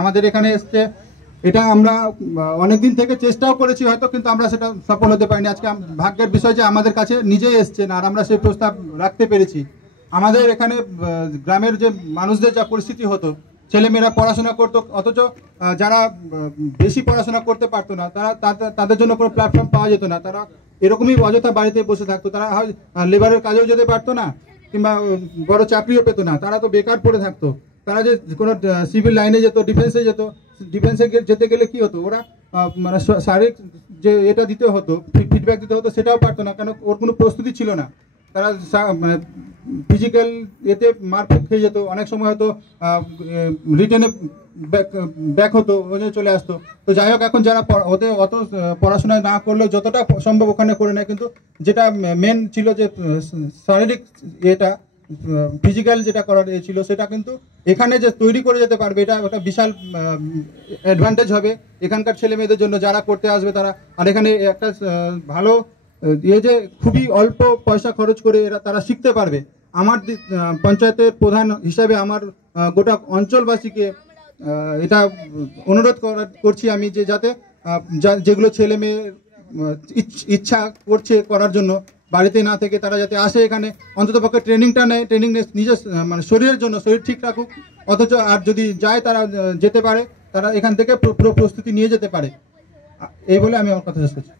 আমাদের এখানে এসছে। এটা আমরা অনেকদিন থেকে চেষ্টাও করেছি হয়তো, কিন্তু আমরা সেটা সফল হতে পারিনি। আজকে ভাগ্যের বিষয় যে আমাদের কাছে নিজেই এসছেন আর আমরা সেই প্রস্তাব রাখতে পেরেছি। আমাদের এখানে গ্রামের যে মানুষদের যা পরিস্থিতি হতো, ছেলেমেয়েরা পড়াশোনা করতো, অথচ যারা বেশি পড়াশোনা করতে পারতো না তাদের জন্য কোনো প্ল্যাটফর্ম পাওয়া যেত না। তারা এরকমই অযথা বাড়িতে বসে থাকতো। তারা হয় লেবারের কাজেও যেতে পারতো না, কিংবা বড় চাকরিও পেতো না। তারা তো বেকার পড়ে থাকতো। তারা যে কোনো সিভিল লাইনে যেত, ডিফেন্সে যেত, ডিফেন্সে যেতে গেলে কি হতো, ওরা মানে শারীরিক যে এটা দিতে হতো, ফিডব্যাক দিতে হতো, সেটাও পারতো না, কারণ ওর কোনো প্রস্তুতি ছিল না। তারা মানে ফিজিক্যাল এতে মারপিট খেয়ে যেত, অনেক সময় হয়তো রিটেনে ব্যাক হতো, চলে আসতো। তো যাই হোক, এখন যারা ওতে অত পড়াশোনায় না করলেও যতটা সম্ভব ওখানে করে নেয়, কিন্তু যেটা মেন ছিল যে শারীরিক এটা ফিজিক্যাল যেটা করার ছিল, সেটা কিন্তু এখানে যে তৈরি করে যেতে পারবে, এটা একটা বিশাল অ্যাডভান্টেজ হবে এখানকার ছেলে মেয়েদের জন্য যারা করতে আসবে তারা। আর এখানে একটা ভালো যে খুবই অল্প পয়সা খরচ করে তারা শিখতে পারবে। আমার পঞ্চায়েতের প্রধান হিসাবে আমার গোটা অঞ্চলবাসীকে এটা অনুরোধ করছি আমি, যে যাতে যেগুলো ছেলে মেয়ে ইচ্ছা করছে করার জন্য বাড়িতে না থেকে তারা যাতে আসে এখানে, অন্ততপক্ষে ট্রেনিংটা নেয়, ট্রেনিং নিজের মানে শরীরের জন্য, শরীর ঠিক রাখুক। অথচ আর যদি যায় তারা যেতে পারে, তারা এখান থেকে পুরো প্রস্তুতি নিয়ে যেতে পারে। এই বলে আমি আমার কথা শেষ করছি।